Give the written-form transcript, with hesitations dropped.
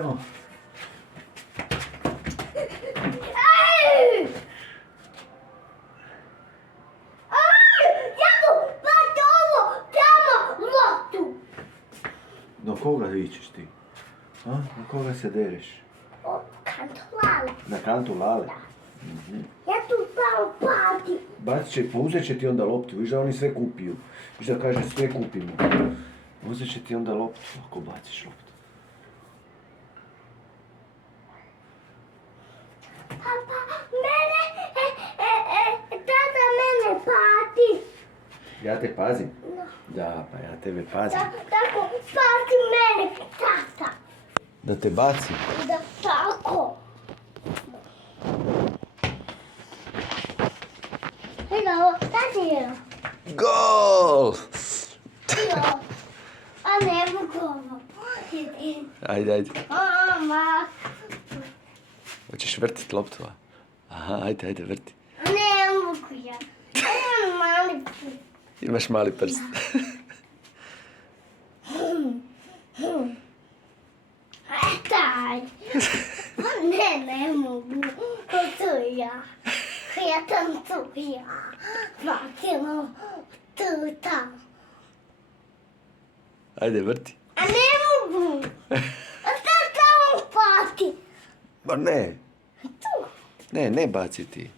Ajmo. Do koga vičeš ti? A? Na koga se dereš? Od kantu Lale. Na kantu Lale? Da. Mhm. Ja tu samo patim. Uzet će ti onda loptu, viš da oni sve kupiju. Viš da kaže sve kupimo. Uzet će ti onda loptu, ako baciš loptu. Papa, tata mene pati. Ja te pazim? No. Da, pa ja tebe pazim. Tako, pati mene, tata. Da te bacim? Da, tako. Evo, tati je. Gol! A ne mogu ovo. Ajde. Mama. Hoćeš vrtit loptu, a? Aha, ajde, vrti. Ne mogu ja. Imam mali prst. Imaš mali prst. Taj. Ne mogu. To ja. Ja tancuja. Vatimo tuta. Ajde, vrti. A ne mogu. A tata on pati. Ma ne. Tu. Ne baci ti.